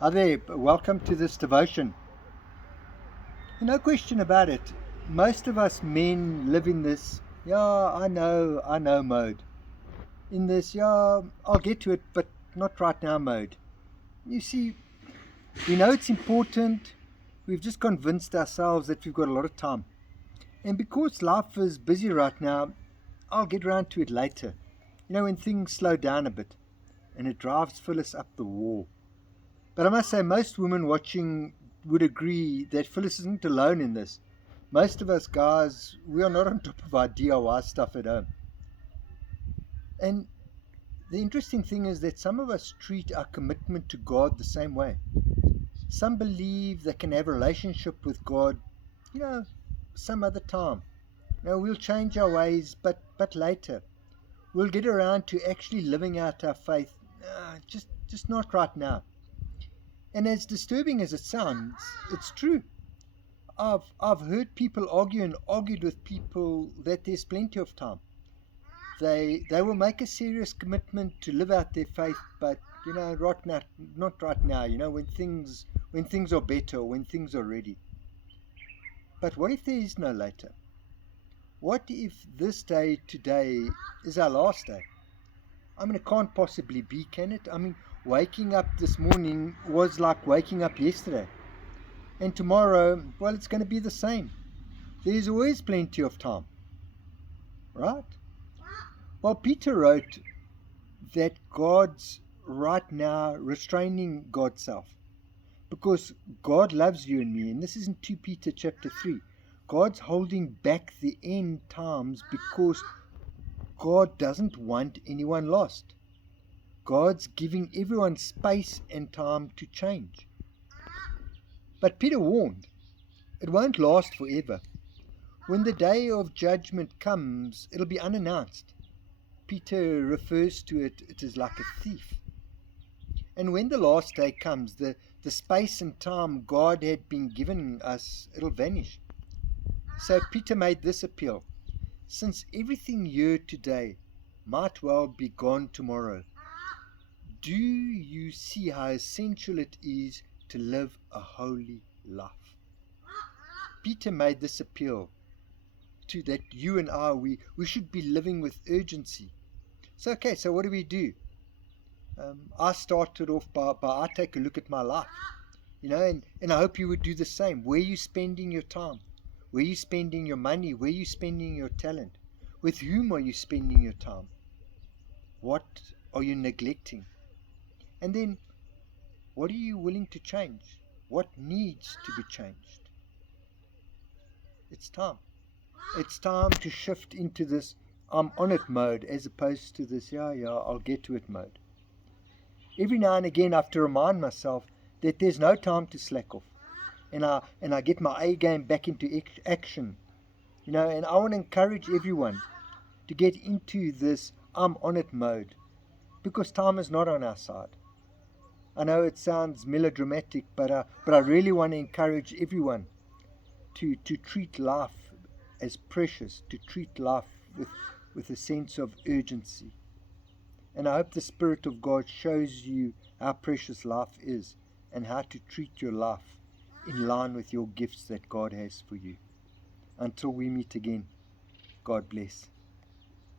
Hi there, welcome to this devotion. No question about it. Most of us men live in this, I know mode. In this, I'll get to it, but not right now mode. You see, we know it's important. We've just convinced ourselves that we've got a lot of time. And because life is busy right now, I'll get around to it later. When things slow down a bit and it drives Phyllis up the wall. But I must say, most women watching would agree that Phyllis isn't alone in this. Most of us guys, we are not on top of our DIY stuff at home. And the interesting thing is that some of us treat our commitment to God the same way. Some believe they can have a relationship with God, you know, some other time. We'll change our ways, but later. We'll get around to actually living out our faith. Just not right now. And as disturbing as it sounds, it's true. I've heard people argue and argued with people that there's plenty of time. They will make a serious commitment to live out their faith, but right now, not right now. When things are better, or when things are ready. But what if there is no later? What if this day today is our last day? I mean, it can't possibly be, can it? I mean, waking up this morning was like waking up yesterday. And tomorrow, well, it's going to be the same. There's always plenty of time, right? Well, Peter wrote that God's right now restraining God's self because God loves you and me. And this is in 2 Peter chapter 3. God's holding back the end times because God doesn't want anyone lost. God's giving everyone space and time to change. But Peter warned, it won't last forever. When the day of judgment comes, it'll be unannounced. Peter refers to it as like a thief. And when the last day comes, the space and time God had been giving us, it'll vanish. So Peter made this appeal. Since everything here today might well be gone tomorrow, do you see how essential it is to live a holy life? Peter made this appeal to that you and we should be living with urgency. So what do we do? I started off by I take a look at my life, and I hope you would do the same. Where are you spending your time? Where are you spending your money? Where are you spending your talent? With whom are you spending your time? What are you neglecting? And then, what are you willing to change? What needs to be changed? It's time. It's time to shift into this I'm on it mode as opposed to this I'll get to it mode. Every now and again I have to remind myself that there's no time to slack off. And I get my A game back into action. And I want to encourage everyone to get into this I'm on it mode because time is not on our side. I know it sounds melodramatic, but I really want to encourage everyone to treat life as precious, to treat life with a sense of urgency. And I hope the Spirit of God shows you how precious life is and how to treat your life in line with your gifts that God has for you. Until we meet again, God bless.